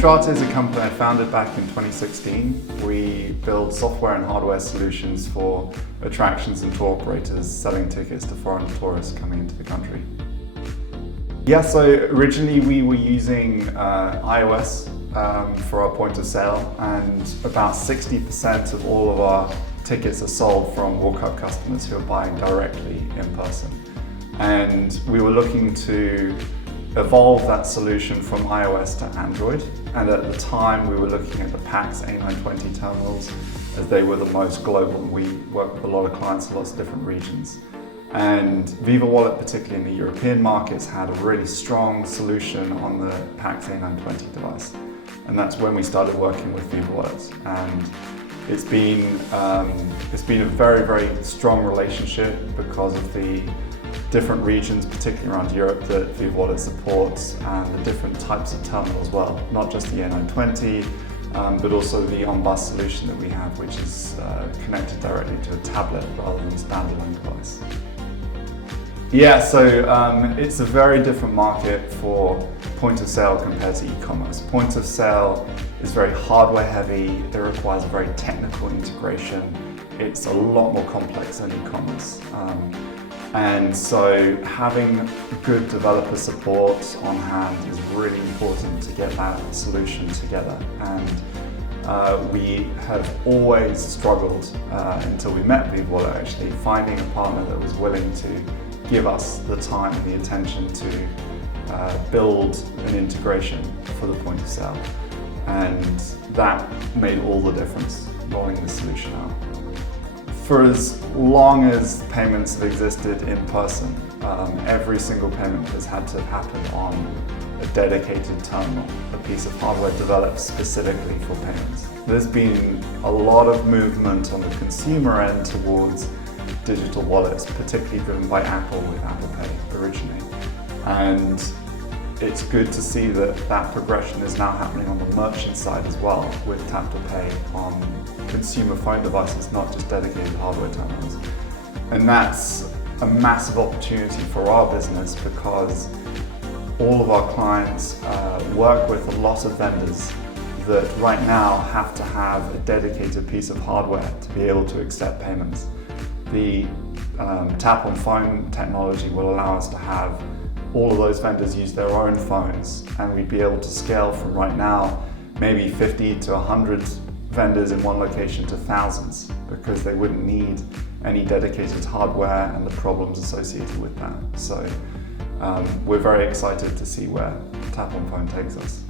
Intrate is a company I founded back in 2016. We build software and hardware solutions for attractions and tour operators selling tickets to foreign tourists coming into the country. Yeah, so originally we were using iOS for our point of sale, and about 60% of all of our tickets are sold from World Cup customers who are buying directly in person. And we were looking to evolve that solution from iOS to Android, and at the time we were looking at the PAX A920 terminals as they were the most global. We work with a lot of clients in lots of different regions, and Viva Wallet, particularly in the European markets, had a really strong solution on the PAX A920 device, and that's when we started working with Viva Wallet. And it's been a very, very strong relationship because of the different regions, particularly around Europe, that Viva Wallet supports, and the different types of terminal as well. Not just the A920, but also the on-bus solution that we have, which is connected directly to a tablet rather than a standalone device. Yeah, so it's a very different market for point of sale compared to e-commerce. Point of sale is very hardware heavy, it requires a very technical integration. It's a lot more complex than e-commerce. And so having good developer support on hand is really important to get that solution together. And we have always struggled, until we met Viva Wallet actually, finding a partner that was willing to give us the time and the attention to build an integration for the point of sale. And that made all the difference rolling the solution out. For as long as payments have existed in person, every single payment has had to happen on a dedicated terminal, a piece of hardware developed specifically for payments. There's been a lot of movement on the consumer end towards digital wallets, particularly driven by Apple with Apple Pay originally. And it's good to see that that progression is now happening on the merchant side as well, with Tap to Pay on consumer phone devices, not just dedicated hardware terminals. And that's a massive opportunity for our business because all of our clients work with a lot of vendors that right now have to have a dedicated piece of hardware to be able to accept payments. The tap on phone technology will allow us to have all of those vendors use their own phones, and we'd be able to scale from right now maybe 50 to 100 vendors in one location to thousands, because they wouldn't need any dedicated hardware and the problems associated with that. So we're very excited to see where Tap on Phone takes us.